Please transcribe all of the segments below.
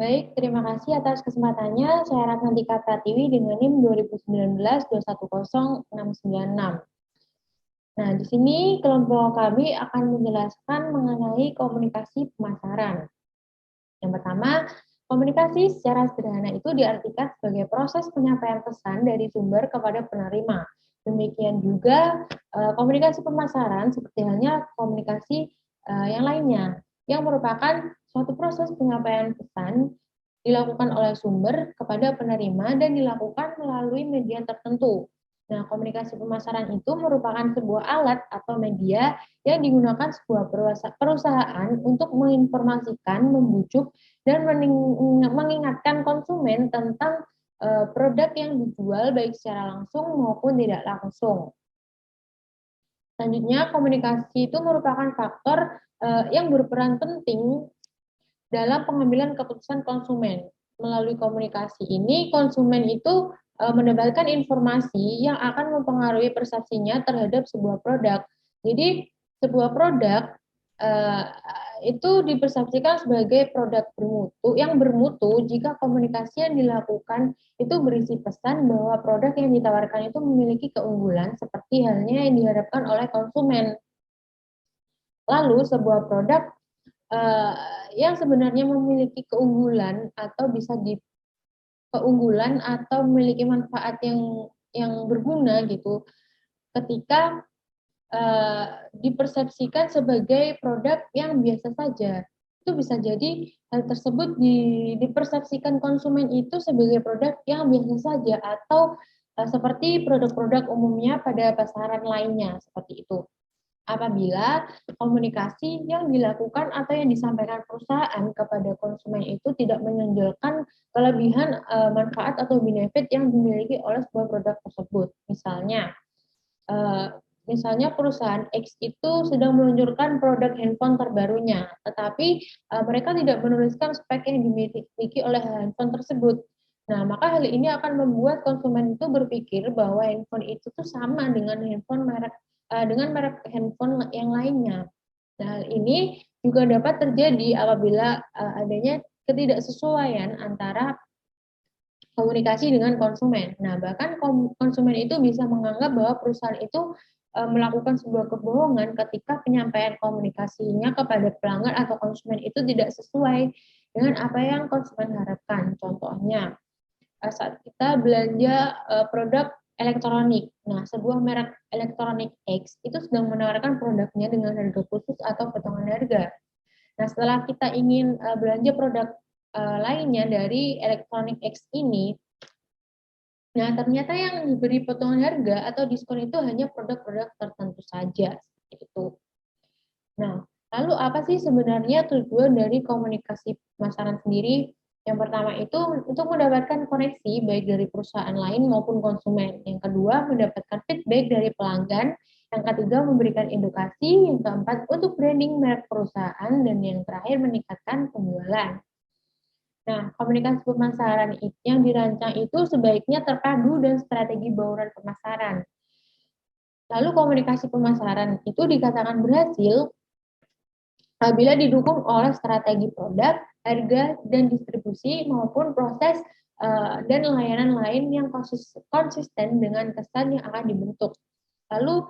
Baik, terima kasih atas kesempatannya. Saya Ratnantika Pratiwi dengan NIM 2019-210696. Nah, di sini kelompok kami akan menjelaskan mengenai komunikasi pemasaran. Yang pertama, komunikasi secara sederhana itu diartikan sebagai proses penyampaian pesan dari sumber kepada penerima. Demikian juga komunikasi pemasaran seperti halnya komunikasi yang lainnya, yang merupakan suatu proses penyampaian pesan dilakukan oleh sumber kepada penerima dan dilakukan melalui media tertentu. Nah, komunikasi pemasaran itu merupakan sebuah alat atau media yang digunakan sebuah perusahaan untuk menginformasikan, membujuk, dan mengingatkan konsumen tentang produk yang dijual baik secara langsung maupun tidak langsung. Selanjutnya, komunikasi itu merupakan faktor yang berperan penting dalam pengambilan keputusan konsumen. Melalui komunikasi ini, konsumen itu mendapatkan informasi yang akan mempengaruhi persepsinya terhadap sebuah produk. Jadi, sebuah produk uh, itu dipersepsikan sebagai produk bermutu jika komunikasi yang dilakukan itu berisi pesan bahwa produk yang ditawarkan itu memiliki keunggulan seperti halnya yang diharapkan oleh konsumen. Lalu sebuah produk uh, yang sebenarnya memiliki keunggulan atau bisa di keunggulan atau memiliki manfaat yang berguna gitu ketika dipersepsikan sebagai produk yang biasa saja. Itu bisa jadi hal tersebut dipersepsikan konsumen itu sebagai produk yang biasa saja atau seperti produk-produk umumnya pada pasaran lainnya seperti itu. Apabila komunikasi yang dilakukan atau yang disampaikan perusahaan kepada konsumen itu tidak menonjolkan kelebihan manfaat atau benefit yang dimiliki oleh sebuah produk tersebut. Misalnya perusahaan X itu sedang meluncurkan produk handphone terbarunya, tetapi mereka tidak menuliskan spek yang dimiliki oleh handphone tersebut. Nah, maka hal ini akan membuat konsumen itu berpikir bahwa handphone itu tuh sama dengan merek handphone yang lainnya. Nah, hal ini juga dapat terjadi apabila adanya ketidaksesuaian antara komunikasi dengan konsumen. Nah, bahkan konsumen itu bisa menganggap bahwa perusahaan itu melakukan sebuah kebohongan ketika penyampaian komunikasinya kepada pelanggan atau konsumen itu tidak sesuai dengan apa yang konsumen harapkan. Contohnya, saat kita belanja produk elektronik. Nah, sebuah merek elektronik X itu sedang menawarkan produknya dengan harga khusus atau potongan harga. Nah, setelah kita ingin belanja produk lainnya dari elektronik X ini, nah ternyata yang diberi potongan harga atau diskon itu hanya produk-produk tertentu saja. Itu. Nah, lalu apa sih sebenarnya tujuan dari komunikasi pemasaran sendiri? Yang pertama itu untuk mendapatkan koneksi baik dari perusahaan lain maupun konsumen. Yang kedua, mendapatkan feedback dari pelanggan. Yang ketiga, memberikan edukasi. Yang keempat, untuk branding merek perusahaan. Dan yang terakhir, meningkatkan penjualan. Nah, komunikasi pemasaran yang dirancang itu sebaiknya terpadu dan strategi bauran pemasaran. Lalu komunikasi pemasaran itu dikatakan berhasil apabila didukung oleh strategi produk, harga, dan distribusi maupun proses dan layanan lain yang konsisten dengan kesan yang akan dibentuk. Lalu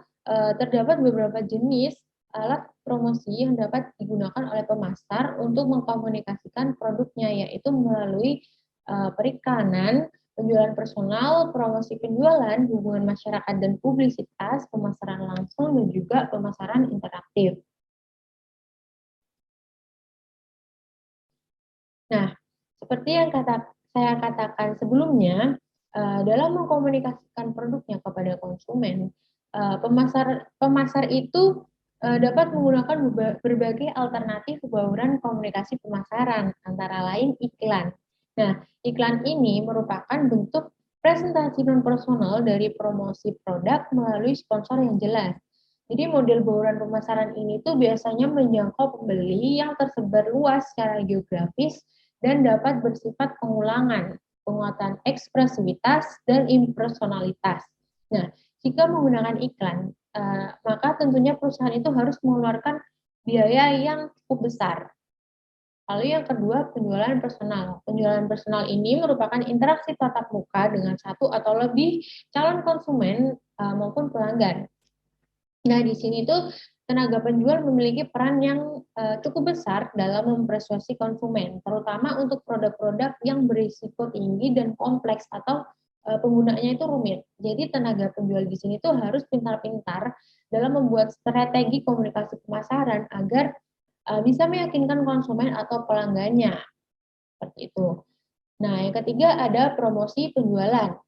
terdapat beberapa jenis alat promosi yang dapat digunakan oleh pemasar untuk mengkomunikasikan produknya, yaitu melalui perikanan, penjualan personal, promosi penjualan, hubungan masyarakat dan publisitas, pemasaran langsung, dan juga pemasaran interaktif. Nah, seperti yang saya katakan sebelumnya, dalam mengkomunikasikan produknya kepada konsumen, pemasar itu dapat menggunakan berbagai alternatif bauran komunikasi pemasaran, antara lain iklan. Nah, iklan ini merupakan bentuk presentasi non-personal dari promosi produk melalui sponsor yang jelas. Jadi model bauran pemasaran ini tuh biasanya menjangkau pembeli yang tersebar luas secara geografis dan dapat bersifat pengulangan, penguatan ekspresivitas, dan impersonalitas. Nah, jika menggunakan iklan, maka tentunya perusahaan itu harus mengeluarkan biaya yang cukup besar. Lalu yang kedua, penjualan personal. Penjualan personal ini merupakan interaksi tatap muka dengan satu atau lebih calon konsumen maupun pelanggan. Nah, di sini tuh tenaga penjual memiliki peran yang cukup besar dalam mempersuasi konsumen, terutama untuk produk-produk yang berisiko tinggi dan kompleks atau penggunanya itu rumit. Jadi tenaga penjual di sini tuh harus pintar-pintar dalam membuat strategi komunikasi pemasaran agar bisa meyakinkan konsumen atau pelanggannya. Seperti itu. Nah, yang ketiga ada promosi penjualan.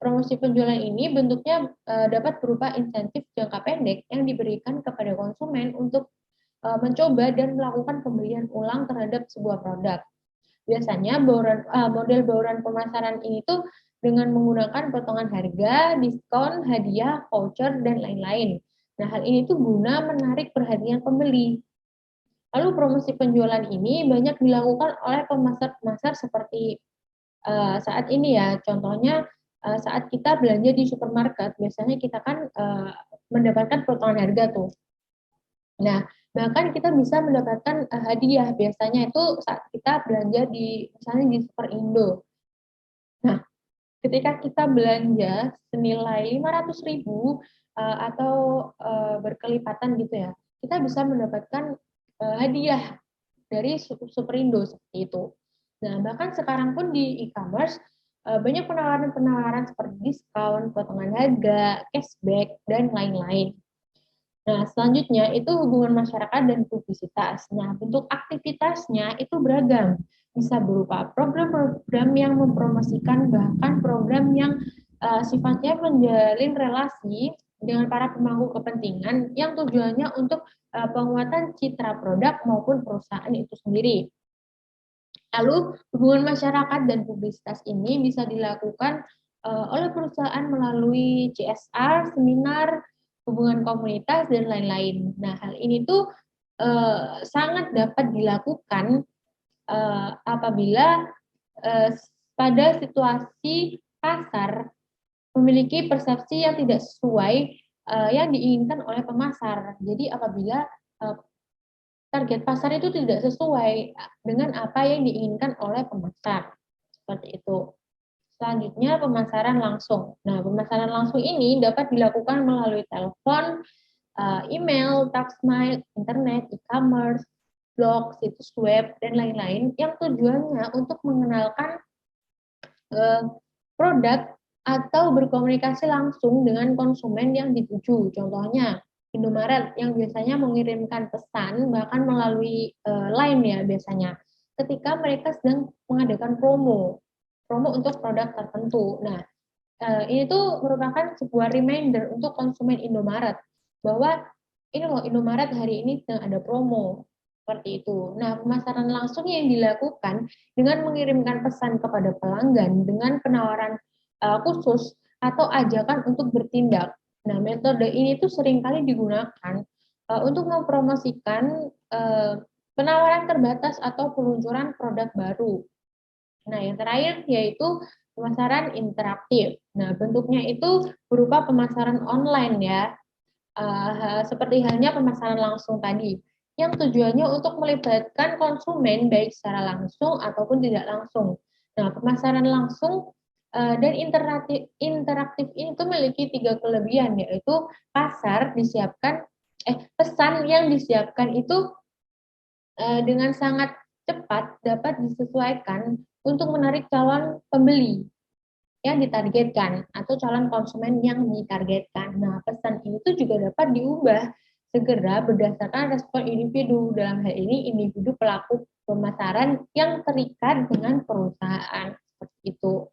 Promosi penjualan ini bentuknya dapat berupa insentif jangka pendek yang diberikan kepada konsumen untuk mencoba dan melakukan pembelian ulang terhadap sebuah produk. Biasanya model bauran pemasaran ini tuh dengan menggunakan potongan harga, diskon, hadiah, voucher, dan lain-lain. Nah, hal ini tuh guna menarik perhatian pembeli. Lalu promosi penjualan ini banyak dilakukan oleh pemasar-pemasar seperti saat ini ya, contohnya saat kita belanja di supermarket, biasanya kita kan mendapatkan potongan harga tuh. Nah, bahkan kita bisa mendapatkan hadiah biasanya itu saat kita belanja di misalnya di Superindo. Nah, ketika kita belanja senilai 500.000 atau berkelipatan gitu ya, kita bisa mendapatkan hadiah dari Superindo seperti itu. Nah, bahkan sekarang pun di e-commerce banyak penawaran-penawaran seperti diskon, potongan harga, cashback, dan lain-lain. Nah, selanjutnya itu hubungan masyarakat dan publisitas. Nah, bentuk aktivitasnya itu beragam. Bisa berupa program-program yang mempromosikan, bahkan program yang sifatnya menjalin relasi dengan para pemangku kepentingan yang tujuannya untuk penguatan citra produk maupun perusahaan itu sendiri. Lalu, hubungan masyarakat dan publisitas ini bisa dilakukan oleh perusahaan melalui CSR, seminar, hubungan komunitas, dan lain-lain. Nah, hal ini tuh sangat dapat dilakukan apabila pada situasi pasar memiliki persepsi yang tidak sesuai yang diinginkan oleh pemasar. Jadi apabila target pasar itu tidak sesuai dengan apa yang diinginkan oleh pemasar. Seperti itu. Selanjutnya pemasaran langsung. Nah, pemasaran langsung ini dapat dilakukan melalui telepon, email, taksmail, internet, e-commerce, blog, situs web, dan lain-lain yang tujuannya untuk mengenalkan produk atau berkomunikasi langsung dengan konsumen yang dituju. Contohnya, Indomaret yang biasanya mengirimkan pesan bahkan melalui line ya biasanya. Ketika mereka sedang mengadakan promo untuk produk tertentu. Nah, ini tuh merupakan sebuah reminder untuk konsumen Indomaret bahwa ini loh Indomaret hari ini sedang ada promo seperti itu. Nah, pemasaran langsung yang dilakukan dengan mengirimkan pesan kepada pelanggan dengan penawaran khusus atau ajakan untuk bertindak. Nah, metode ini tuh seringkali digunakan untuk mempromosikan penawaran terbatas atau peluncuran produk baru. Nah, yang terakhir yaitu pemasaran interaktif. Nah, bentuknya itu berupa pemasaran online ya, seperti halnya pemasaran langsung tadi, yang tujuannya untuk melibatkan konsumen baik secara langsung ataupun tidak langsung. Nah, pemasaran langsung dan interaktif ini tuh memiliki 3 kelebihan, yaitu pesan yang disiapkan itu dengan sangat cepat dapat disesuaikan untuk menarik calon pembeli yang ditargetkan atau calon konsumen yang ditargetkan. Nah, pesan itu juga dapat diubah segera berdasarkan respon individu. Dalam hal ini individu pelaku pemasaran yang terikat dengan perusahaan. Seperti itu.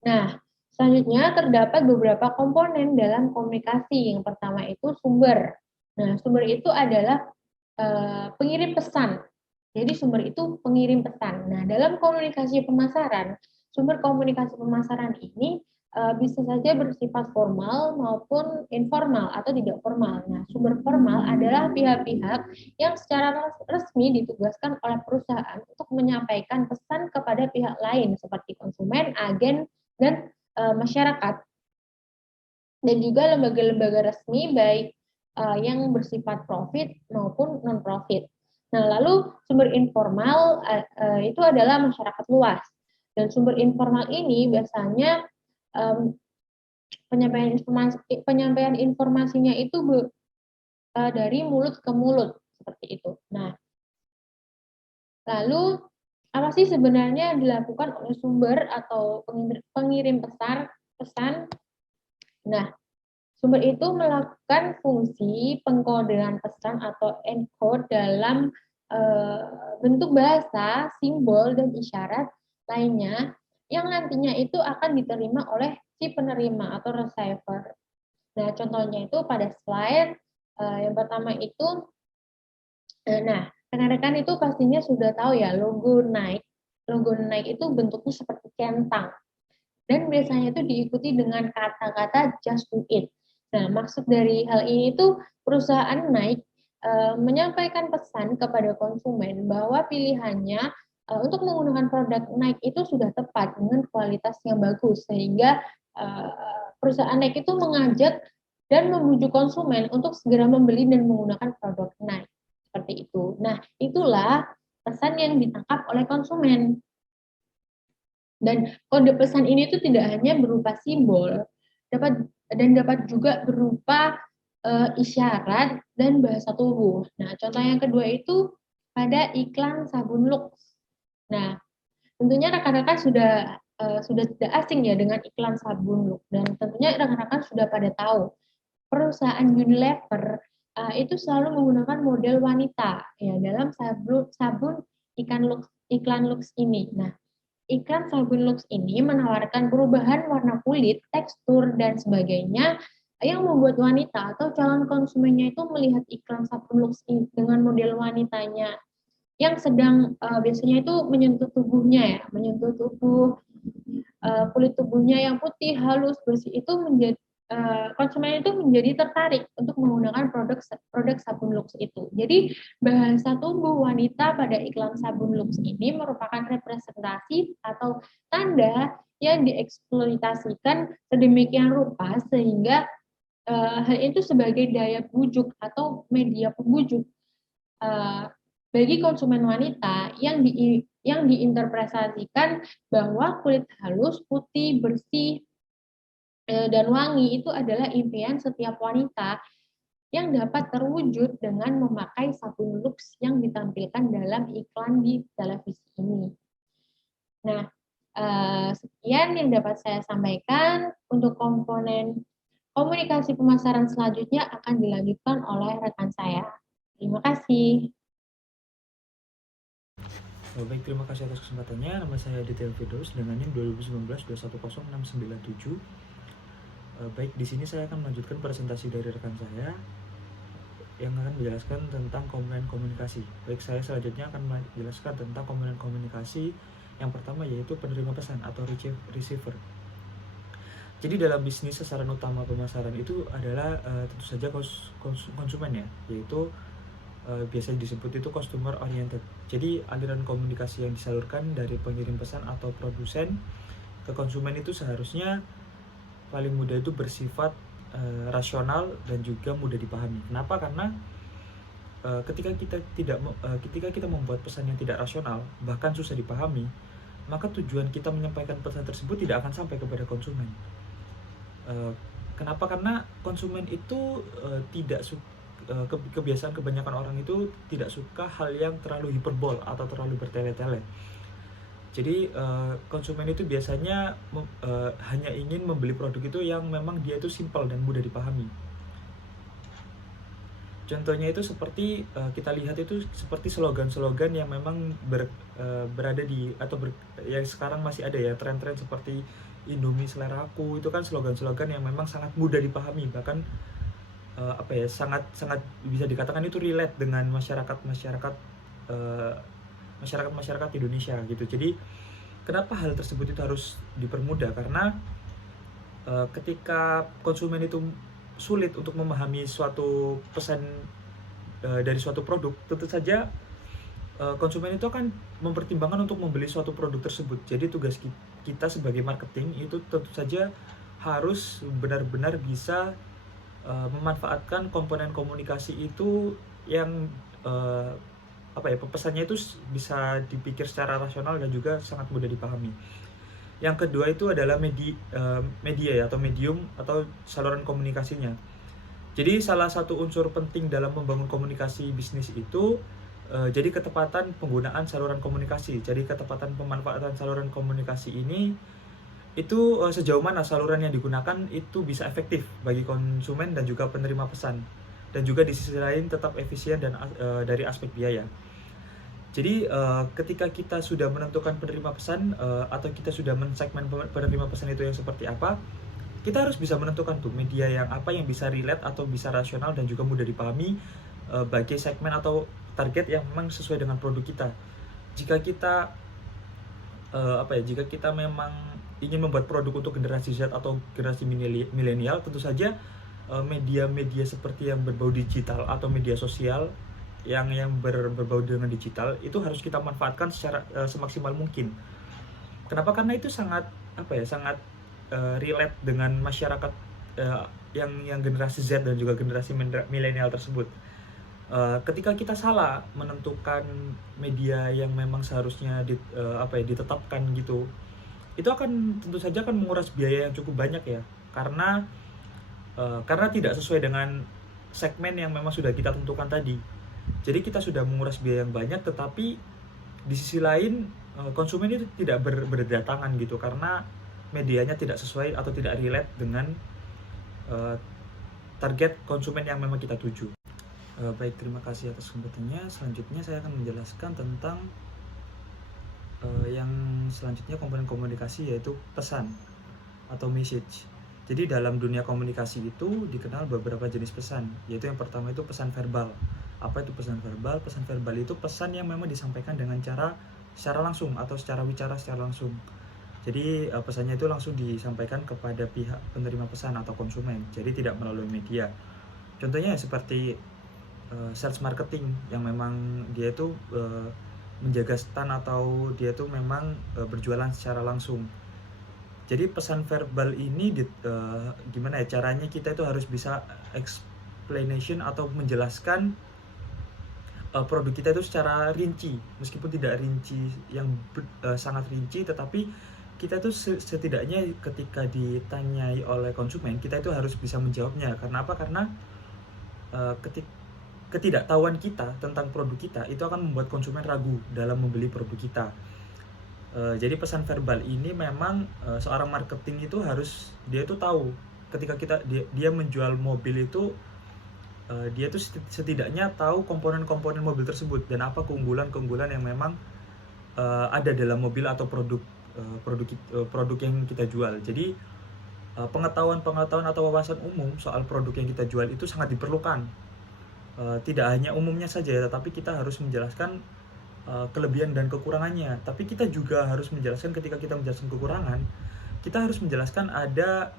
Nah, selanjutnya terdapat beberapa komponen dalam komunikasi. Yang pertama itu sumber. Nah, sumber itu adalah pengirim pesan. Jadi sumber itu pengirim pesan. Nah, dalam komunikasi pemasaran, sumber komunikasi pemasaran ini bisa saja bersifat formal maupun informal atau tidak formal. Nah, sumber formal adalah pihak-pihak yang secara resmi ditugaskan oleh perusahaan untuk menyampaikan pesan kepada pihak lain seperti konsumen, agen, dan masyarakat. Dan juga lembaga-lembaga resmi baik yang bersifat profit maupun non-profit. Nah, lalu sumber informal itu adalah masyarakat luas. Dan sumber informal ini biasanya penyampaian informasinya itu dari mulut ke mulut seperti itu. Nah, lalu apa sih sebenarnya yang dilakukan oleh sumber atau pengirim pesan? Nah, sumber itu melakukan fungsi pengkodean pesan atau encode dalam bentuk bahasa, simbol, dan isyarat lainnya yang nantinya itu akan diterima oleh si penerima atau receiver. Nah, contohnya itu pada slide yang pertama itu, nah, rekan-rekan itu pastinya sudah tahu ya logo Nike. Logo Nike itu bentuknya seperti centang. Dan biasanya itu diikuti dengan kata-kata just do it. Nah, maksud dari hal ini itu perusahaan Nike menyampaikan pesan kepada konsumen bahwa pilihannya untuk menggunakan produk Nike itu sudah tepat dengan kualitas yang bagus, sehingga perusahaan Nike itu mengajak dan membujuk konsumen untuk segera membeli dan menggunakan produk Nike. Seperti itu. Nah, itulah pesan yang ditangkap oleh konsumen. Dan kode pesan ini tuh tidak hanya berupa simbol, dapat juga berupa isyarat dan bahasa tubuh. Nah, contoh yang kedua itu pada iklan sabun Lux. Nah, tentunya rekan-rekan sudah tidak asing ya dengan iklan sabun Lux, dan tentunya rekan-rekan sudah pada tahu perusahaan Unilever itu selalu menggunakan model wanita ya dalam sabun iklan Lux ini. Nah, iklan sabun Lux ini menawarkan perubahan warna kulit, tekstur, dan sebagainya yang membuat wanita atau calon konsumennya itu melihat iklan sabun Lux ini dengan model wanitanya yang sedang biasanya itu menyentuh tubuhnya ya, menyentuh tubuh kulit tubuhnya yang putih, halus, bersih itu menjadi konsumen itu menjadi tertarik untuk menggunakan produk sabun Lux itu. Jadi bahasa tubuh wanita pada iklan sabun Lux ini merupakan representasi atau tanda yang dieksploitasikan sedemikian rupa sehingga hal itu sebagai daya bujuk atau media pembujuk bagi konsumen wanita yang diinterpretasikan bahwa kulit halus, putih, bersih, dan wangi itu adalah impian setiap wanita yang dapat terwujud dengan memakai sabun Lux yang ditampilkan dalam iklan di televisi ini. Nah, sekian yang dapat saya sampaikan. Untuk komponen komunikasi pemasaran selanjutnya akan dilanjutkan oleh rekan saya. Terima kasih. Baik, terima kasih atas kesempatannya. Nama saya Aditya Firdaus dengan NIM 2019-210697. Baik, di sini saya akan melanjutkan presentasi dari rekan saya yang akan menjelaskan tentang komponen komunikasi. Baik, saya selanjutnya akan menjelaskan tentang komponen komunikasi yang pertama yaitu penerima pesan atau receiver. Jadi dalam bisnis sasaran utama pemasaran itu adalah tentu saja konsumen ya, yaitu biasa disebut itu customer oriented. Jadi aliran komunikasi yang disalurkan dari pengirim pesan atau produsen ke konsumen itu seharusnya paling mudah itu bersifat rasional dan juga mudah dipahami. Kenapa? Karena ketika kita membuat pesan yang tidak rasional, bahkan susah dipahami, maka tujuan kita menyampaikan pesan tersebut tidak akan sampai kepada konsumen. Kenapa? Karena konsumen itu kebiasaan kebanyakan orang itu tidak suka hal yang terlalu hiperbol atau terlalu bertele-tele. Jadi konsumen itu biasanya hanya ingin membeli produk itu yang memang dia itu simpel dan mudah dipahami. Contohnya itu seperti kita lihat itu seperti slogan-slogan yang memang berada di yang sekarang masih ada ya, tren-tren seperti Indomie seleraku, itu kan slogan-slogan yang memang sangat mudah dipahami, bahkan sangat bisa dikatakan itu relate dengan masyarakat Indonesia gitu. Jadi kenapa hal tersebut itu harus dipermudah? Karena ketika konsumen itu sulit untuk memahami suatu pesan dari suatu produk, tentu saja konsumen itu akan mempertimbangkan untuk membeli suatu produk tersebut. Jadi tugas kita sebagai marketing itu tentu saja harus benar-benar bisa memanfaatkan komponen komunikasi itu yang pesannya itu bisa dipikir secara rasional dan juga sangat mudah dipahami. Yang kedua itu adalah media ya, atau medium atau saluran komunikasinya. Jadi salah satu unsur penting dalam membangun komunikasi bisnis itu jadi ketepatan penggunaan saluran komunikasi. Jadi ketepatan pemanfaatan saluran komunikasi ini itu sejauh mana saluran yang digunakan itu bisa efektif bagi konsumen dan juga penerima pesan, dan juga di sisi lain tetap efisien dan dari aspek biaya. Jadi ketika kita sudah menentukan penerima pesan atau kita sudah mensegmen penerima pesan itu yang seperti apa, kita harus bisa menentukan tuh media yang apa yang bisa relate atau bisa rasional dan juga mudah dipahami bagi segmen atau target yang memang sesuai dengan produk kita. Jika kita jika kita memang ingin membuat produk untuk generasi Z atau generasi milenial, tentu saja media-media seperti yang berbau digital atau media sosial yang berbau dengan digital itu harus kita manfaatkan secara semaksimal mungkin. Kenapa? Karena itu sangat relate dengan masyarakat yang generasi Z dan juga generasi milenial tersebut. Ketika kita salah menentukan media yang memang seharusnya ditetapkan gitu, itu akan tentu saja akan menguras biaya yang cukup banyak ya, karena tidak sesuai dengan segmen yang memang sudah kita tentukan tadi. Jadi kita sudah menguras biaya yang banyak, tetapi di sisi lain konsumen itu tidak berdatangan gitu, karena medianya tidak sesuai atau tidak relate dengan target konsumen yang memang kita tuju. Baik, terima kasih atas kesempatannya. Selanjutnya saya akan menjelaskan tentang yang selanjutnya komponen komunikasi, yaitu pesan atau message. Jadi dalam dunia komunikasi itu dikenal beberapa jenis pesan, yaitu yang pertama itu pesan verbal. Apa itu pesan verbal? Pesan verbal itu pesan yang memang disampaikan dengan cara secara langsung atau secara bicara secara langsung. Jadi pesannya itu langsung disampaikan kepada pihak penerima pesan atau konsumen, jadi tidak melalui media. Contohnya seperti sales marketing yang memang dia itu menjaga stand atau dia itu memang berjualan secara langsung. Jadi pesan verbal ini gimana ya caranya, kita itu harus bisa explanation atau menjelaskan produk kita itu secara rinci, meskipun tidak rinci yang sangat rinci, tetapi kita itu setidaknya ketika ditanyai oleh konsumen, kita itu harus bisa menjawabnya. Karena apa? Karena ketidaktahuan kita tentang produk kita itu akan membuat konsumen ragu dalam membeli produk kita. Jadi pesan verbal ini memang seorang marketing itu harus, dia itu tahu ketika dia menjual mobil itu, dia tuh setidaknya tahu komponen-komponen mobil tersebut dan apa keunggulan-keunggulan yang memang ada dalam mobil atau produk yang kita jual. Jadi pengetahuan atau wawasan umum soal produk yang kita jual itu sangat diperlukan. Tidak hanya umumnya saja, tetapi kita harus menjelaskan kelebihan dan kekurangannya. Tapi kita juga harus menjelaskan, ketika kita menjelaskan kekurangan, kita harus menjelaskan ada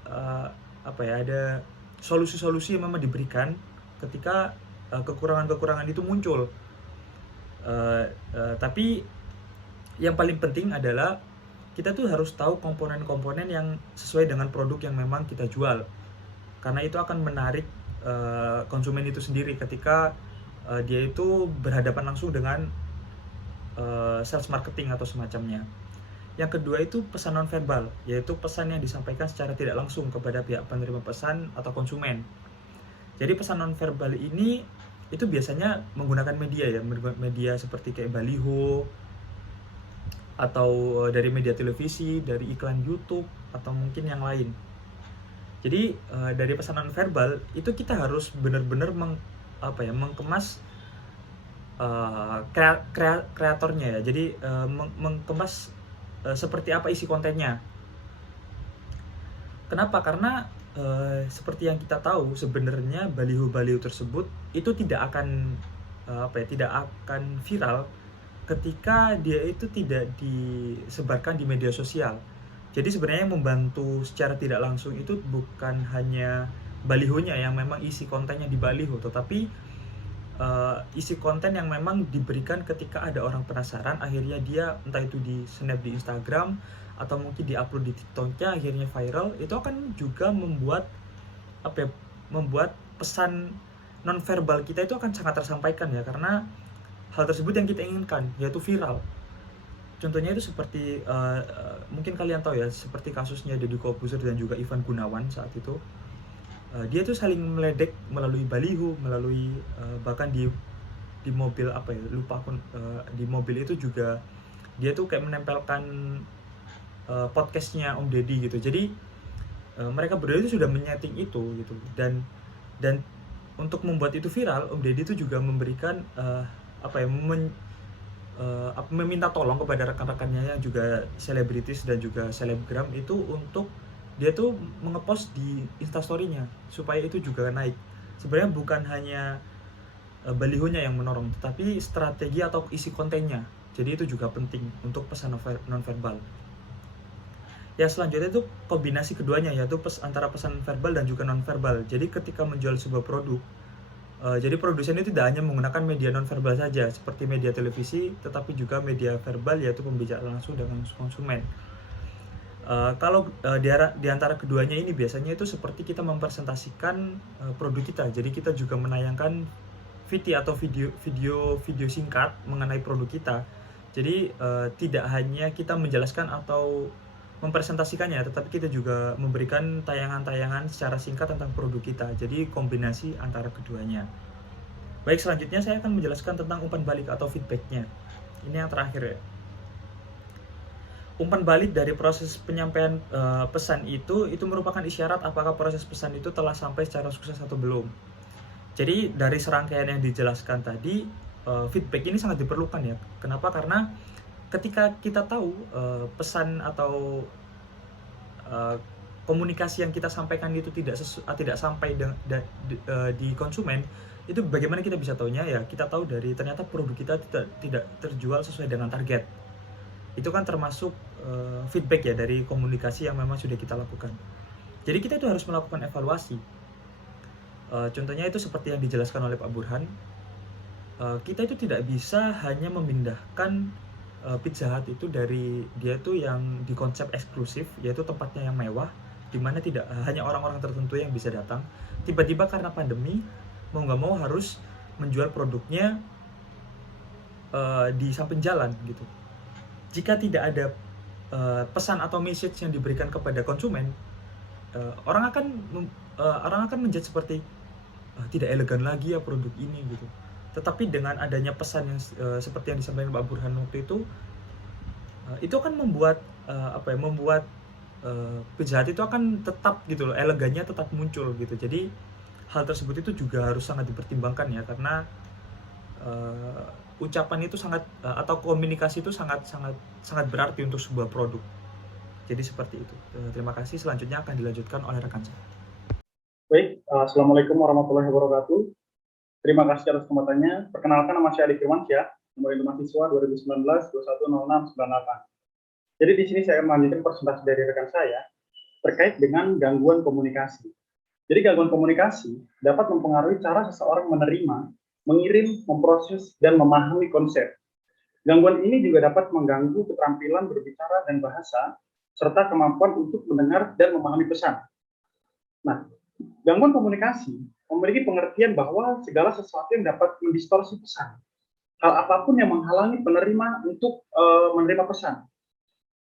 ada solusi-solusi yang memang diberikan ketika kekurangan-kekurangan itu muncul. Tapi yang paling penting adalah kita tuh harus tahu komponen-komponen yang sesuai dengan produk yang memang kita jual, karena itu akan menarik konsumen itu sendiri ketika dia itu berhadapan langsung dengan sales marketing atau semacamnya. Yang kedua itu pesan non-verbal, yaitu pesan yang disampaikan secara tidak langsung kepada pihak penerima pesan atau konsumen. Jadi pesan non-verbal ini itu biasanya menggunakan media seperti kayak baliho, atau dari media televisi, dari iklan YouTube, atau mungkin yang lain. Jadi dari pesan non-verbal itu kita harus benar-benar mengemas kreatornya ya. Jadi mengemas seperti apa isi kontennya. Kenapa? Karena seperti yang kita tahu, sebenarnya baliho-baliho tersebut itu tidak akan viral ketika dia itu tidak disebarkan di media sosial. Jadi sebenarnya membantu secara tidak langsung itu bukan hanya balihonya yang memang isi kontennya di baliho, tetapi isi konten yang memang diberikan ketika ada orang penasaran, akhirnya dia entah itu di snap di Instagram atau mungkin di upload di TikToknya, akhirnya viral. Itu akan juga membuat membuat pesan nonverbal kita itu akan sangat tersampaikan ya, karena hal tersebut yang kita inginkan, yaitu viral. Contohnya itu seperti mungkin kalian tahu ya, seperti kasusnya Deddy Corbuzier dan juga Ivan Gunawan saat itu. Dia tuh saling meledek melalui baliho, melalui bahkan di mobil apa ya, lupa aku, di mobil itu juga dia tuh kayak menempelkan podcastnya Om Deddy gitu. Jadi mereka berdua itu sudah menyeting itu gitu, dan untuk membuat itu viral, Om Deddy itu juga memberikan apa ya, meminta tolong kepada rekan-rekannya yang juga selebritis dan juga selebgram itu untuk dia tuh mengepost di instastorynya supaya itu juga naik. Sebenarnya bukan hanya balihonya yang menorong, tetapi strategi atau isi kontennya. Jadi itu juga penting untuk pesan nonverbal. Ya selanjutnya itu kombinasi keduanya, yaitu antara pesan verbal dan juga nonverbal. Jadi ketika menjual sebuah produk, jadi produsen itu tidak hanya menggunakan media nonverbal saja seperti media televisi, tetapi juga media verbal, yaitu pembicaraan langsung dengan konsumen. Kalau di antara keduanya ini biasanya itu seperti kita mempresentasikan produk kita. Jadi kita juga menayangkan VT atau video singkat mengenai produk kita. Jadi tidak hanya kita menjelaskan atau mempresentasikannya, tetapi kita juga memberikan tayangan-tayangan secara singkat tentang produk kita. Jadi kombinasi antara keduanya. Baik, selanjutnya saya akan menjelaskan tentang umpan balik atau feedbacknya. Ini yang terakhir ya. Umpan balik dari proses penyampaian pesan itu merupakan isyarat apakah proses pesan itu telah sampai secara sukses atau belum. Jadi dari serangkaian yang dijelaskan tadi, feedback ini sangat diperlukan ya. Kenapa? Karena ketika kita tahu pesan atau komunikasi yang kita sampaikan itu tidak sampai di konsumen, itu bagaimana kita bisa tahunya ya? Kita tahu dari ternyata produk kita tidak terjual sesuai dengan target. Itu kan termasuk feedback ya dari komunikasi yang memang sudah kita lakukan. Jadi kita itu harus melakukan evaluasi. Contohnya itu seperti yang dijelaskan oleh Pak Burhan, kita itu tidak bisa hanya memindahkan Pizza Hut itu dari dia tuh yang di konsep eksklusif, yaitu tempatnya yang mewah, di mana tidak hanya orang-orang tertentu yang bisa datang. Tiba-tiba karena pandemi, mau nggak mau harus menjual produknya di samping jalan gitu. Jika tidak ada pesan atau message yang diberikan kepada konsumen, orang akan menjudge seperti tidak elegan lagi ya produk ini gitu. Tetapi dengan adanya pesan yang seperti yang disampaikan Pak Burhan waktu itu akan membuat Pizza Hut itu akan tetap gitu loh, elegannya tetap muncul gitu. Jadi hal tersebut itu juga harus sangat dipertimbangkan ya, karena ucapan itu atau komunikasi itu sangat berarti untuk sebuah produk. Jadi seperti itu. Terima kasih. Selanjutnya akan dilanjutkan oleh rekan saya. Baik, Assalamualaikum warahmatullahi wabarakatuh. Terima kasih atas kesempatannya. Perkenalkan, nama saya Adi Firmansyah, nomor induk mahasiswa 2019-210698. Jadi di sini saya akan melanjutkan presentasi dari rekan saya terkait dengan gangguan komunikasi. Jadi gangguan komunikasi dapat mempengaruhi cara seseorang menerima, mengirim, memproses, dan memahami konsep. Gangguan ini juga dapat mengganggu keterampilan berbicara dan bahasa, serta kemampuan untuk mendengar dan memahami pesan. Nah, gangguan komunikasi memiliki pengertian bahwa segala sesuatu yang dapat mendistorsi pesan. Hal apapun yang menghalangi penerima untuk menerima pesan.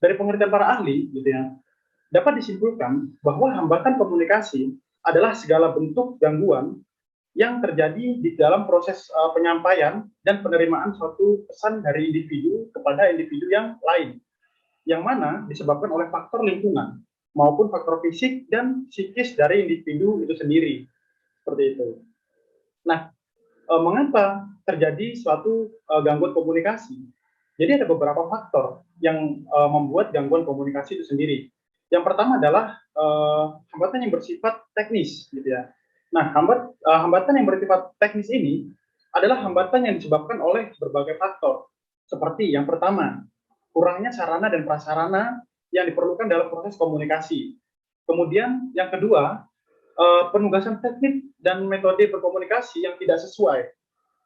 Dari pengertian para ahli, gitu ya, dapat disimpulkan bahwa hambatan komunikasi adalah segala bentuk gangguan yang terjadi di dalam proses penyampaian dan penerimaan suatu pesan dari individu kepada individu yang lain, yang mana disebabkan oleh faktor lingkungan maupun faktor fisik dan psikis dari individu itu sendiri. Seperti itu. Nah, mengapa terjadi suatu gangguan komunikasi? Jadi ada beberapa faktor yang membuat gangguan komunikasi itu sendiri. Yang pertama adalah hambatan yang bersifat teknis, gitu ya. Nah, hambatan yang bersifat teknis ini adalah hambatan yang disebabkan oleh berbagai faktor. Seperti yang pertama, kurangnya sarana dan prasarana yang diperlukan dalam proses komunikasi. Kemudian yang kedua, penugasan teknik dan metode berkomunikasi yang tidak sesuai.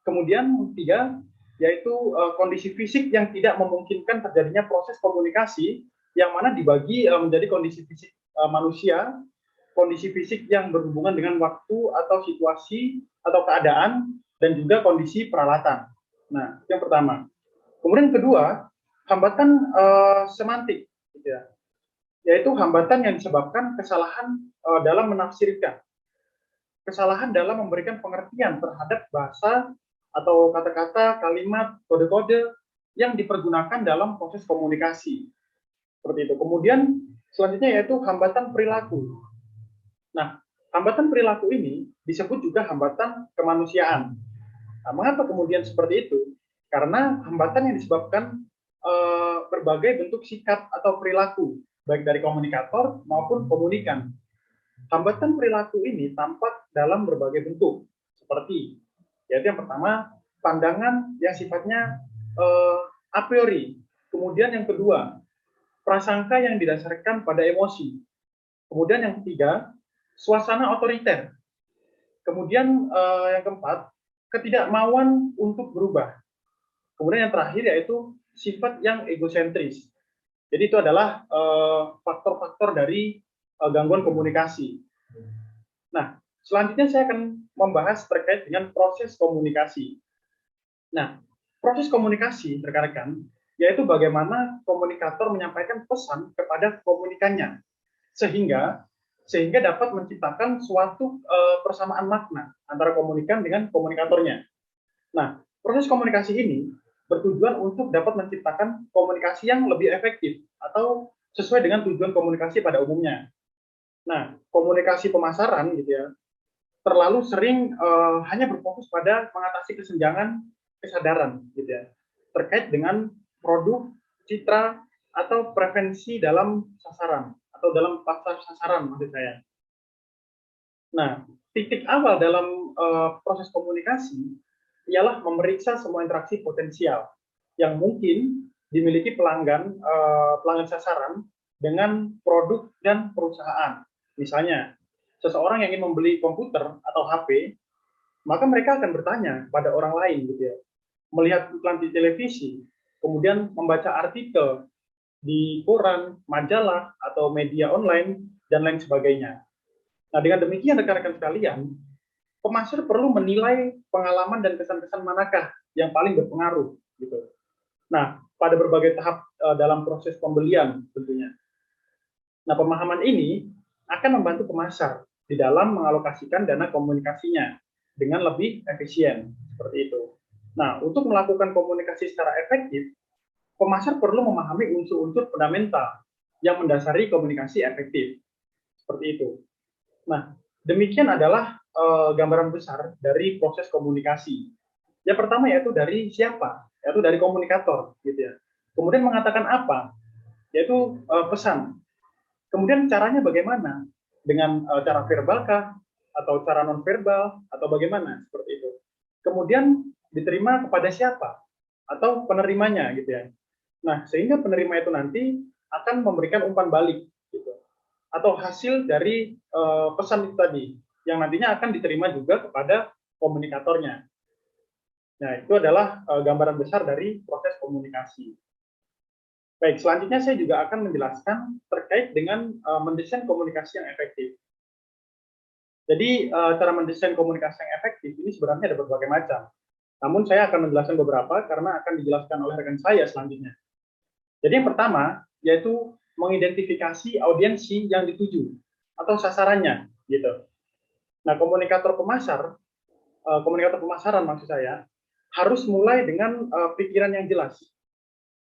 Kemudian tiga, yaitu kondisi fisik yang tidak memungkinkan terjadinya proses komunikasi yang mana dibagi menjadi kondisi fisik manusia, kondisi fisik yang berhubungan dengan waktu atau situasi atau keadaan dan juga kondisi peralatan. Nah, yang pertama. Kemudian kedua, hambatan semantik, gitu ya, yaitu hambatan yang disebabkan kesalahan dalam menafsirkan, kesalahan dalam memberikan pengertian terhadap bahasa atau kata-kata, kalimat, kode-kode yang dipergunakan dalam proses komunikasi. Seperti itu. Kemudian selanjutnya yaitu hambatan perilaku. Nah, hambatan perilaku ini disebut juga hambatan kemanusiaan. Nah, mengapa kemudian seperti itu? Karena hambatan yang disebabkan berbagai bentuk sikap atau perilaku, baik dari komunikator maupun komunikan. Hambatan perilaku ini tampak dalam berbagai bentuk, seperti, yaitu yang pertama, pandangan yang sifatnya a priori. Kemudian yang kedua, prasangka yang didasarkan pada emosi. Kemudian yang ketiga, suasana otoriter. Kemudian yang keempat, ketidakmauan untuk berubah. Kemudian yang terakhir yaitu sifat yang egosentris. Jadi itu adalah faktor-faktor dari gangguan komunikasi. Nah, selanjutnya saya akan membahas terkait dengan proses komunikasi. Nah, proses komunikasi, rekan-rekan, yaitu bagaimana komunikator menyampaikan pesan kepada komunikannya, sehingga dapat menciptakan suatu persamaan makna antara komunikan dengan komunikatornya. Nah, proses komunikasi ini bertujuan untuk dapat menciptakan komunikasi yang lebih efektif atau sesuai dengan tujuan komunikasi pada umumnya. Nah, komunikasi pemasaran gitu ya, terlalu sering hanya berfokus pada mengatasi kesenjangan kesadaran gitu ya, terkait dengan produk, citra, atau preferensi dalam sasaran atau dalam pasar sasaran maksud saya. Nah, titik awal dalam proses komunikasi ialah memeriksa semua interaksi potensial yang mungkin dimiliki pelanggan sasaran dengan produk dan perusahaan. Misalnya, seseorang yang ingin membeli komputer atau HP, maka mereka akan bertanya kepada orang lain gitu ya. Melihat iklan di televisi, kemudian membaca artikel di koran, majalah, atau media online, dan lain sebagainya. Nah, dengan demikian rekan-rekan sekalian, pemasar perlu menilai pengalaman dan kesan-kesan manakah yang paling berpengaruh gitu. Nah, pada berbagai tahap dalam proses pembelian tentunya. Nah, pemahaman ini akan membantu pemasar di dalam mengalokasikan dana komunikasinya dengan lebih efisien seperti itu. Nah, untuk melakukan komunikasi secara efektif, pemasar perlu memahami unsur-unsur fundamental yang mendasari komunikasi efektif. Seperti itu. Nah, demikian adalah gambaran besar dari proses komunikasi. Yang pertama yaitu dari siapa? Yaitu dari komunikator, gitu ya. Kemudian mengatakan apa? Yaitu pesan. Kemudian caranya bagaimana? Dengan cara verbalkah? Atau cara non-verbal? Atau bagaimana? Seperti itu. Kemudian diterima kepada siapa? Atau penerimanya, gitu ya. Nah, sehingga penerima itu nanti akan memberikan umpan balik, gitu. Atau hasil dari pesan itu tadi, yang nantinya akan diterima juga kepada komunikatornya. Nah, itu adalah gambaran besar dari proses komunikasi. Baik, selanjutnya saya juga akan menjelaskan terkait dengan mendesain komunikasi yang efektif. Jadi, cara mendesain komunikasi yang efektif ini sebenarnya ada berbagai macam. Namun saya akan menjelaskan beberapa karena akan dijelaskan oleh rekan saya selanjutnya. Jadi yang pertama, yaitu mengidentifikasi audiensi yang dituju atau sasarannya, gitu. Nah, komunikator pemasaran maksud saya, harus mulai dengan pikiran yang jelas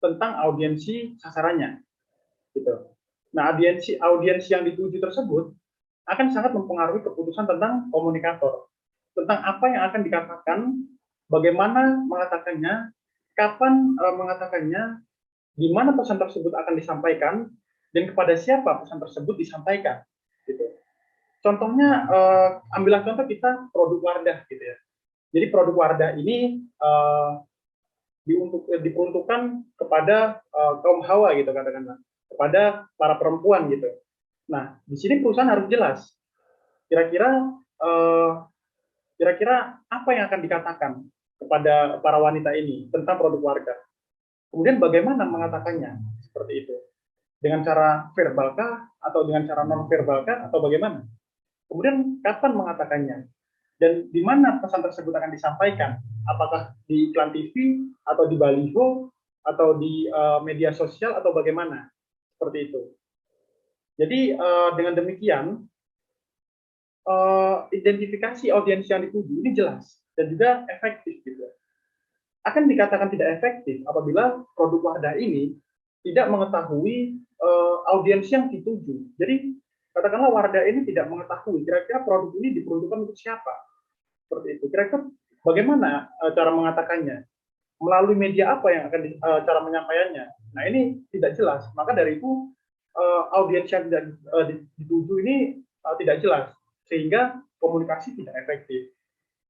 tentang audiensi sasarannya, gitu. Nah, audiensi yang dituju tersebut akan sangat mempengaruhi keputusan tentang komunikator, tentang apa yang akan dikatakan, bagaimana mengatakannya, kapan mengatakannya, di mana pesan tersebut akan disampaikan, dan kepada siapa pesan tersebut disampaikan, gitu. Contohnya, ambillah contoh kita produk Wardah, gitu ya. Jadi produk Wardah ini diperuntukkan kepada kaum hawa, gitu katakanlah, kepada para perempuan, gitu. Nah, di sini perusahaan harus jelas. Kira-kira apa yang akan dikatakan kepada para wanita ini tentang produk Wardah. Kemudian bagaimana mengatakannya, seperti itu. Dengan cara verbal kah? Atau dengan cara non-verbal kah? Atau bagaimana? Kemudian kapan mengatakannya? Dan di mana pesan tersebut akan disampaikan? Apakah di iklan TV, atau di baliho, atau di media sosial, atau bagaimana? Seperti itu. Jadi dengan demikian, identifikasi audiens yang dituju ini jelas dan juga efektif gitu. Akan dikatakan tidak efektif apabila produk Wardah ini tidak mengetahui audiens yang dituju. Jadi katakanlah Wardah ini tidak mengetahui kira-kira produk ini diperuntukkan untuk siapa. Seperti itu. Kira-kira bagaimana cara mengatakannya? Melalui media apa yang akan cara menyampaikannya? Nah, ini tidak jelas. Maka dari itu audiens yang tidak dituju ini tidak jelas, sehingga komunikasi tidak efektif.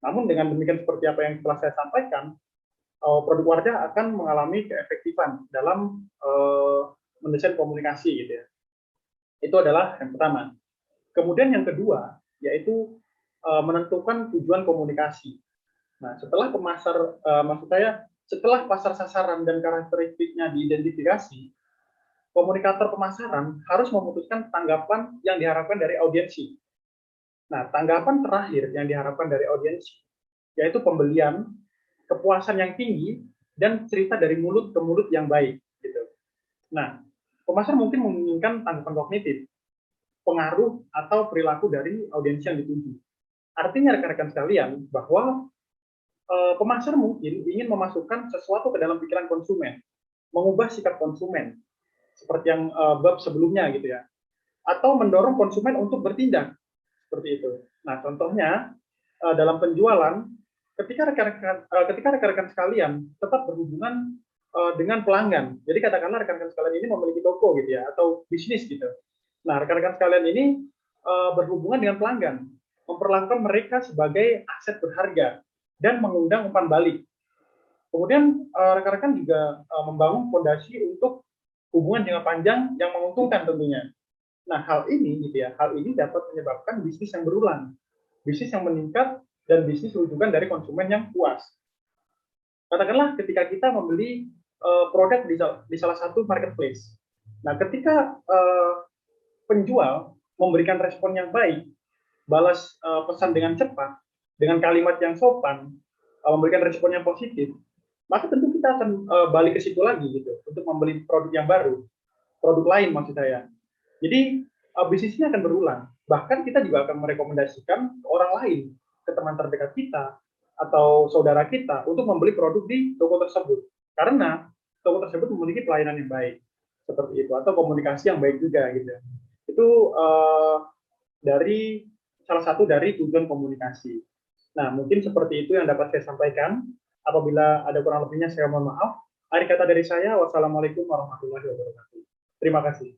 Namun dengan demikian seperti apa yang telah saya sampaikan, produk Wardah akan mengalami keefektifan dalam mendesain komunikasi gitu ya. Itu adalah yang pertama. Kemudian yang kedua yaitu menentukan tujuan komunikasi. Nah, setelah pemasar, maksud saya setelah pasar sasaran dan karakteristiknya diidentifikasi, komunikator pemasaran harus memutuskan tanggapan yang diharapkan dari audiensi. Nah, tanggapan terakhir yang diharapkan dari audiensi yaitu pembelian, kepuasan yang tinggi, dan cerita dari mulut ke mulut yang baik. Gitu. Nah, pemasar mungkin menginginkan tanggapan kognitif, pengaruh atau perilaku dari audiens yang dituju. Artinya rekan-rekan sekalian bahwa pemasar mungkin ingin memasukkan sesuatu ke dalam pikiran konsumen, mengubah sikap konsumen, seperti yang bab sebelumnya gitu ya, atau mendorong konsumen untuk bertindak, seperti itu. Nah, contohnya dalam penjualan, ketika rekan-rekan sekalian tetap berhubungan dengan pelanggan. Jadi katakanlah rekan-rekan sekalian ini memiliki toko gitu ya, atau bisnis gitu. Nah, rekan-rekan sekalian ini berhubungan dengan pelanggan, memperlakukan mereka sebagai aset berharga dan mengundang umpan balik. Kemudian rekan-rekan juga membangun fondasi untuk hubungan jangka panjang yang menguntungkan tentunya. Nah, hal ini gitu ya, hal ini dapat menyebabkan bisnis yang berulang, bisnis yang meningkat, dan bisnis rujukan dari konsumen yang puas. Katakanlah ketika kita membeli produk di salah satu marketplace. Nah, ketika penjual memberikan respon yang baik, balas pesan dengan cepat, dengan kalimat yang sopan, memberikan respon yang positif, maka tentu kita akan balik ke situ lagi gitu untuk membeli produk yang baru, produk lain maksud saya. Jadi bisnisnya akan berulang. Bahkan kita juga akan merekomendasikan ke orang lain, ke teman terdekat kita atau saudara kita untuk membeli produk di toko tersebut. Karena toko tersebut memiliki pelayanan yang baik, seperti itu, atau komunikasi yang baik juga gitu. Itu dari salah satu dari tujuan komunikasi. Nah, mungkin seperti itu yang dapat saya sampaikan. Apabila ada kurang lebihnya, saya mohon maaf. Akhir kata dari saya, wassalamualaikum warahmatullahi wabarakatuh. Terima kasih.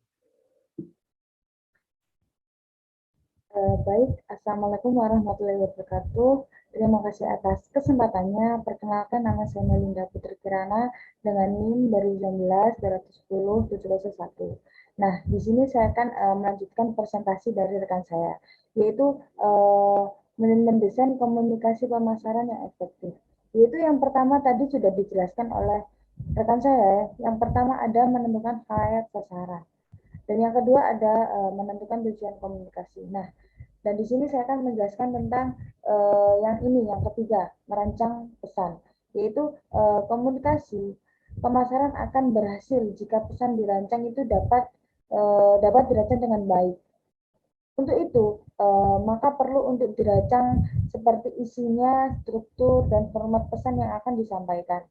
Baik, Assalamualaikum warahmatullahi wabarakatuh. Terima kasih atas kesempatannya. Perkenalkan, nama saya Melinda Putri Kirana dengan NIM 2019-210-701. Nah, di sini saya akan melanjutkan presentasi dari rekan saya, yaitu mendesain komunikasi pemasaran yang efektif. Yaitu yang pertama tadi sudah dijelaskan oleh rekan saya. Yang pertama ada menentukan khalayak sasaran. Dan yang kedua ada menentukan tujuan komunikasi. Nah, dan di sini saya akan menjelaskan tentang yang ketiga, merancang pesan, yaitu komunikasi pemasaran akan berhasil jika pesan dirancang itu dapat dirancang dengan baik. Untuk itu, maka perlu untuk dirancang seperti isinya, struktur, dan format pesan yang akan disampaikan.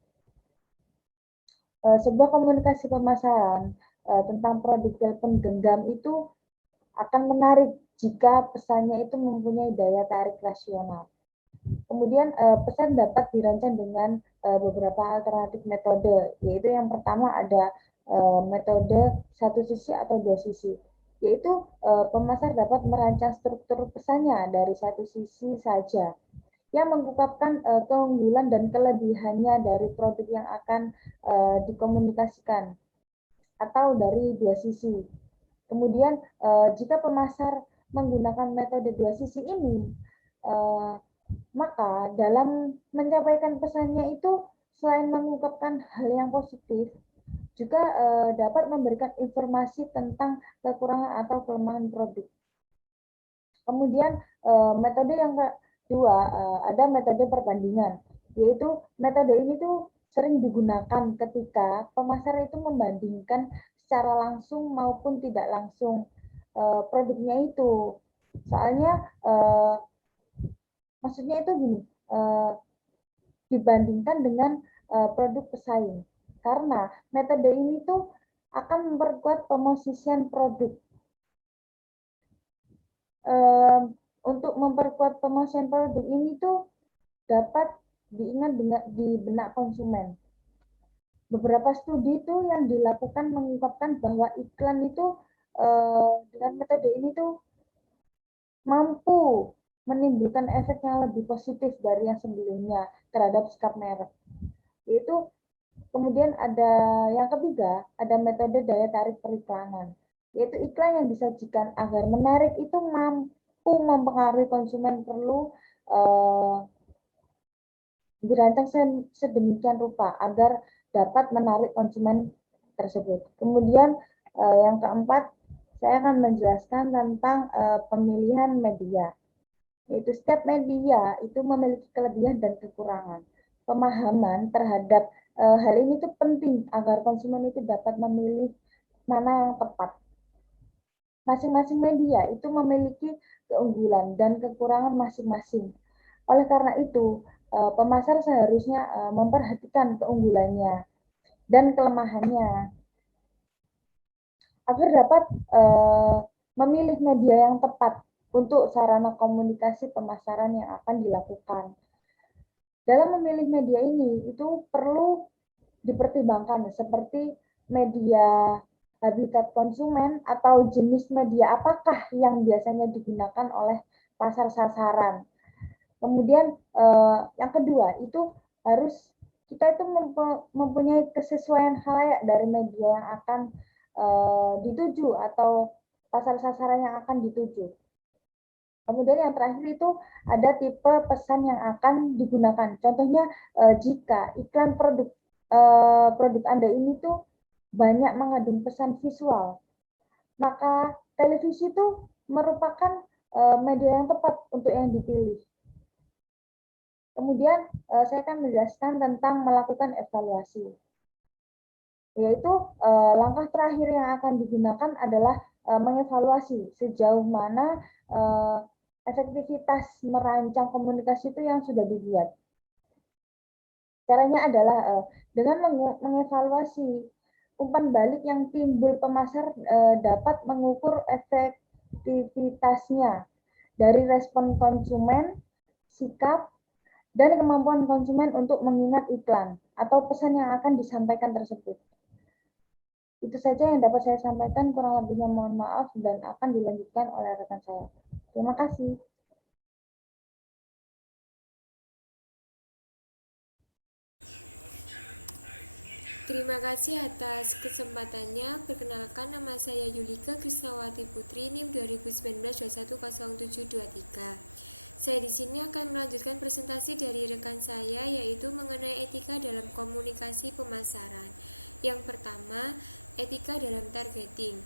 Sebuah komunikasi pemasaran tentang produk telepon genggam itu akan menarik jika pesannya itu mempunyai daya tarik rasional. Kemudian pesan dapat dirancang dengan beberapa alternatif metode, yaitu yang pertama ada metode satu sisi atau dua sisi, yaitu pemasar dapat merancang struktur pesannya dari satu sisi saja, yang mengungkapkan keunggulan dan kelebihannya dari produk yang akan dikomunikasikan, atau dari dua sisi. Kemudian jika pemasar menggunakan metode dua sisi ini, maka dalam menyampaikan pesannya itu selain mengungkapkan hal yang positif, juga dapat memberikan informasi tentang kekurangan atau kelemahan produk. Kemudian metode yang kedua, ada metode perbandingan, yaitu metode ini tuh sering digunakan ketika pemasar itu membandingkan secara langsung maupun tidak langsung produknya itu. Soalnya maksudnya itu gini, dibandingkan dengan produk pesaing. Karena metode ini tuh akan memperkuat pemosisian produk. Untuk memperkuat pemosisian produk ini tuh dapat diingat di benak konsumen. Beberapa studi itu yang dilakukan mengungkapkan bahwa iklan itu dengan metode ini tuh mampu menimbulkan efek yang lebih positif dari yang sebelumnya terhadap sikap merek. Yaitu kemudian ada yang ketiga, ada metode daya tarik periklanan. Yaitu iklan yang disajikan agar menarik itu mampu mempengaruhi konsumen perlu dirancang sedemikian rupa agar dapat menarik konsumen tersebut. Kemudian yang keempat, saya akan menjelaskan tentang pemilihan media. Yaitu setiap media itu memiliki kelebihan dan kekurangan. Pemahaman terhadap hal ini itu penting agar konsumen itu dapat memilih mana yang tepat. Masing-masing media itu memiliki keunggulan dan kekurangan masing-masing. Oleh karena itu, pemasar seharusnya memperhatikan keunggulannya dan kelemahannya agar dapat memilih media yang tepat untuk sarana komunikasi pemasaran yang akan dilakukan. Dalam memilih media ini itu perlu dipertimbangkan seperti media habitat konsumen atau jenis media apakah yang biasanya digunakan oleh pasar sasaran. Kemudian yang kedua itu harus kita itu mempunyai kesesuaian khalayak dari media yang akan dituju atau pasar sasaran yang akan dituju. Kemudian yang terakhir itu ada tipe pesan yang akan digunakan. Contohnya jika iklan produk Anda ini tuh banyak mengandung pesan visual, maka televisi itu merupakan media yang tepat untuk yang dipilih. Kemudian saya akan menjelaskan tentang melakukan evaluasi. Yaitu langkah terakhir yang akan digunakan adalah mengevaluasi sejauh mana efektivitas merancang komunikasi itu yang sudah dibuat. Caranya adalah dengan mengevaluasi umpan balik yang timbul pemasar dapat mengukur efektivitasnya dari respon konsumen, sikap, dan kemampuan konsumen untuk mengingat iklan atau pesan yang akan disampaikan tersebut. Itu saja yang dapat saya sampaikan, kurang lebihnya mohon maaf dan akan dilanjutkan oleh rekan saya. Terima kasih. Terima kasih atas kesempatannya. Perkenalkan, nama saya Yulika Krisnawati Putri, NIM 2019-210723. Saya di sini akan melanjutkan presentasi dari rekan saya, yaitu mengenai etika dalam komunikasi pemasaran. Yang pertama, etika dalam targeting.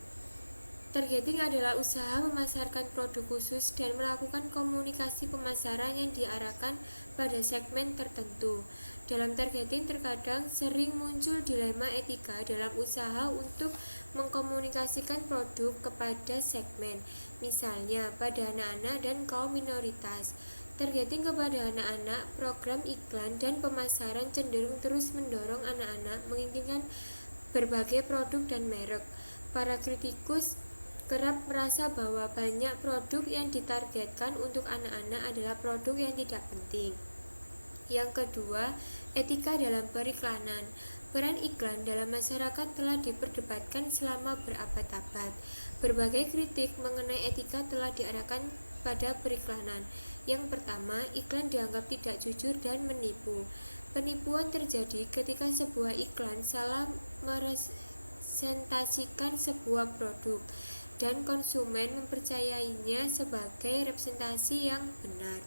Targeting adalah usaha memasarkan produk khusus dan melakukan komunikasi pemasaran yang diarahkan pada segmen tertentu. Dalam targeting terkadang sering muncul dilema etika dalam usaha untuk mengkomunikasikan produk kepada segmen, misalnya pada anak-anak dan kaum minoritas. Targeting kepada anak-anak, program iklan dan pemasaran cenderung terus mendorong anak-anak menginginkan berbagai produk dan merek. Para kritikus kerap merasa bahwa banyak produk yang ditargetkan untuk anak-anak adalah produk yang tidak penting. Yang kedua, etika dalam periklanan. Peran iklan dalam masyarakat telah diperdebatkan selama berabad-abad. Berbagai kritik mengenai etika telah diarahkan pada periklanan. Yang pertama, iklan dianggap tidak jujur dan menipu. Penipuan terjadi ketika sebuah iklan salah merepresentasikan sebuah produk dan konsumen mempercayainya sebagai representasi yang benar.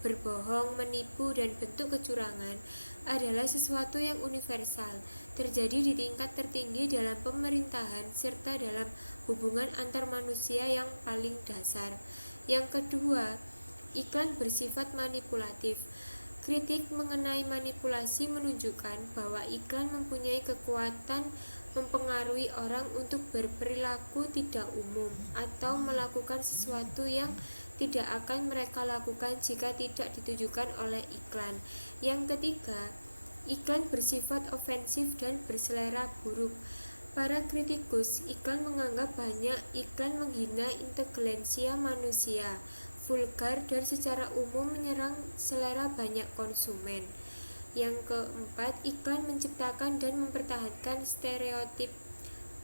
Berbohong, menipu, dan bentuk kecurangan adalah sesuatu yang universal, terjadi di tingkat tertinggi dalam pemerintahan serta dalam hubungan antar manusia yang paling dasar. Yang kedua, iklan bersifat manipulatif. Kritik mengenai manipulasi menunjukkan bahwa iklan mempunyai kekuatan mempengaruhi orang untuk berperilaku tidak umum atau melakukan sesuatu yang tidak akan mereka lakukan jika tidak ditujukan oleh iklan. Yang ketiga, iklan bersifat ofensif dan berselera buruk. Para kritikus iklan menganggap banyak iklan menghina intelijensia manusia, vulgar, dan secara umum menyerang selera banyak konsumen. Yang keempat, iklan menciptakan dan mempertahankan stereotip.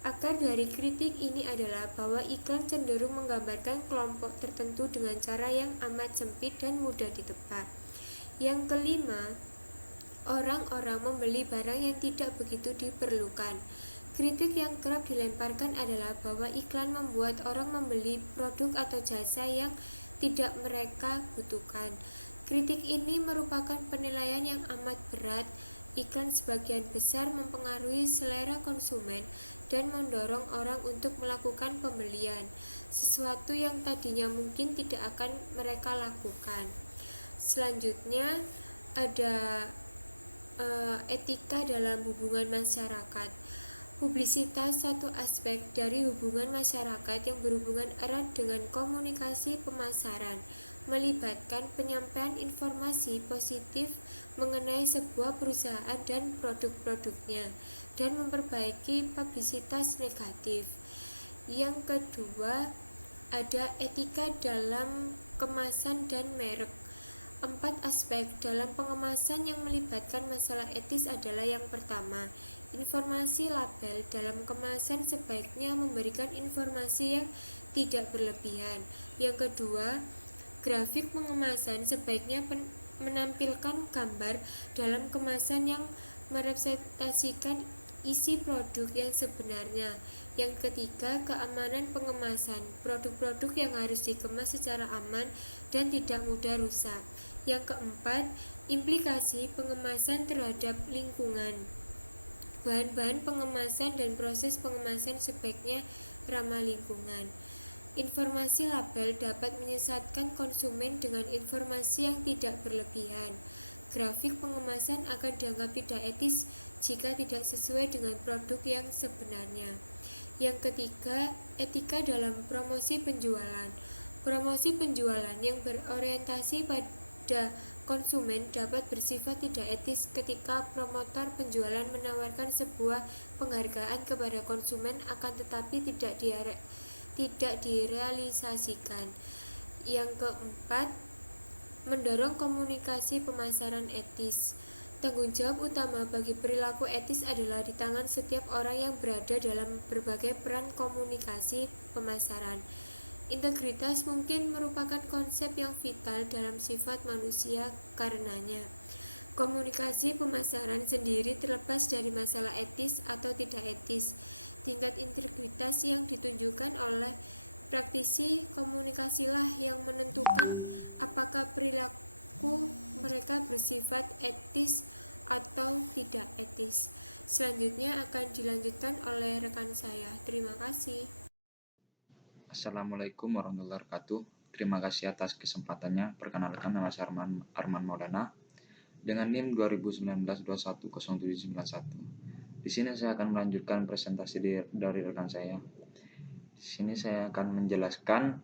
Akar dari kritik ini adalah bahwa iklan cenderung menggambarkan kelompok tertentu dengan cara yang amat sempit dan mudah ditebak. Yang kelima, orang-orang membeli barang yang tidak begitu diperlukan. Kritik yang kerap dilemparkan adalah bahwa iklan membuat orang membeli produk atau jasa yang tidak mereka butuhkan. Kritik ini merupakan penilaian yang amat berat. Iklan sebagian besar mempengaruhi selera konsumen dan mendorong orang untuk melakukan pembelian, sesuatu yang tadinya mungkin tidak akan mereka lakukan. Selanjutnya ada etika dalam hubungan masyarakat. Publisitas satu aspek dari hubungan masyarakat yang berhubungan erat dengan komunikasi pemasaran, melibatkan penyampaian informasi positif mengenai sebuah perusahaan dan produk-produknya, dan memperbaiki publisitas negatif. Yang kedua, ada etika dalam kemasan dan merek. 4 aspek dalam pengemasan yang melibatkan masalah etis adalah: yang pertama, informasi label dalam kemasan sebaiknya memberikan informasi yang tidak berlebihan. Yang kedua, grafik pengemasan sebaiknya menampilkan gambar dalam kemasan yang merepresentasikan isi produk yang sebenarnya. Yang ketiga, keamanan pengemasan. Produk-produk yang harus dikemas secara aman dan tidak mudah rusak. Yang keempat, implikasi pengemasan terhadap lingkungan. Bahan-bahan pengemasan dan proses pengemasan sebaiknya ramah lingkungan. Informasi label dapat menyesatkan konsumen dengan informasi yang tidak berlebihan. Grafik pengemasan akan dianggap tidak etis jika tidak sesuai dengan produk yang sebenarnya. Yang ketiga, etika dalam promosi penjualan. Promosi penjualan yang berorientasi pada konsumen dapat bersifat tidak etis ketika promotor penjualan menawarkan sebuah penghargaan kepada konsumen akan tetapi tidak direalisasikan. Yang keempat, mendorong komunikasi pemasaran etis. Tanggung jawab utama bagi perilaku etis adalah di tangan setiap orang yang berada dalam berbagai peran komunikasi pemasaran. Integritas mungkin merupakan konsep yang vital dalam sifat manusia, karenanya komunikasi pemasaran sendiri terlepas dari masalah etis atau tidak etis. Tingkat integritas yang ditunjukkan oleh praktisi komunikasilah yang menentukan apakah perilaku mereka bersifat etis atau tidak etis. Selanjutnya akan dilanjutkan oleh rekan saya. Terima kasih. Assalamualaikum warahmatullahi wabarakatuh. Terima kasih atas kesempatannya. Perkenalkan, nama saya Arman Maulana dengan NIM 2019-210791. Di sini saya akan melanjutkan presentasi dari rekan saya. Di sini saya akan menjelaskan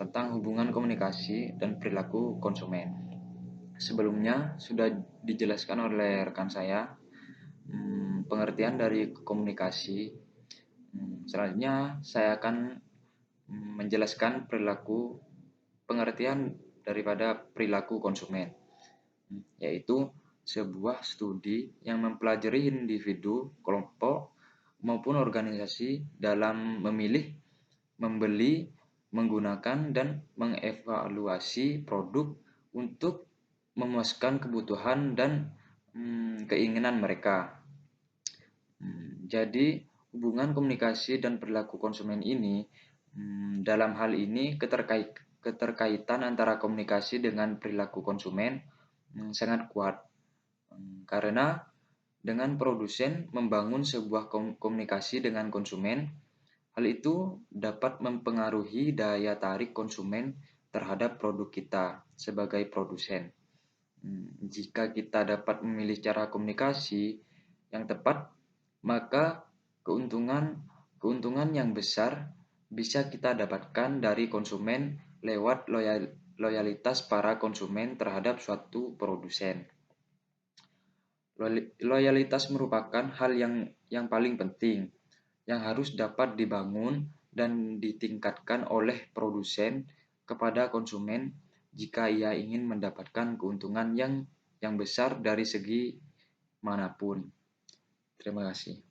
tentang hubungan komunikasi dan perilaku konsumen. Sebelumnya sudah dijelaskan oleh rekan saya pengertian dari komunikasi. Selanjutnya saya akan menjelaskan pengertian daripada perilaku konsumen, yaitu sebuah studi yang mempelajari individu, kelompok, maupun organisasi dalam memilih, membeli, menggunakan, dan mengevaluasi produk untuk memuaskan kebutuhan dan keinginan mereka. Jadi hubungan komunikasi dan perilaku konsumen ini, dalam hal ini keterkaitan antara komunikasi dengan perilaku konsumen sangat kuat. Karena dengan produsen membangun sebuah komunikasi dengan konsumen, hal itu dapat mempengaruhi daya tarik konsumen terhadap produk kita sebagai produsen. Jika kita dapat memilih cara komunikasi yang tepat, maka keuntungan yang besar bisa kita dapatkan dari konsumen lewat loyalitas para konsumen terhadap suatu produsen. Loyalitas merupakan hal yang paling penting yang harus dapat dibangun dan ditingkatkan oleh produsen kepada konsumen jika ia ingin mendapatkan keuntungan yang besar dari segi manapun. Terima kasih.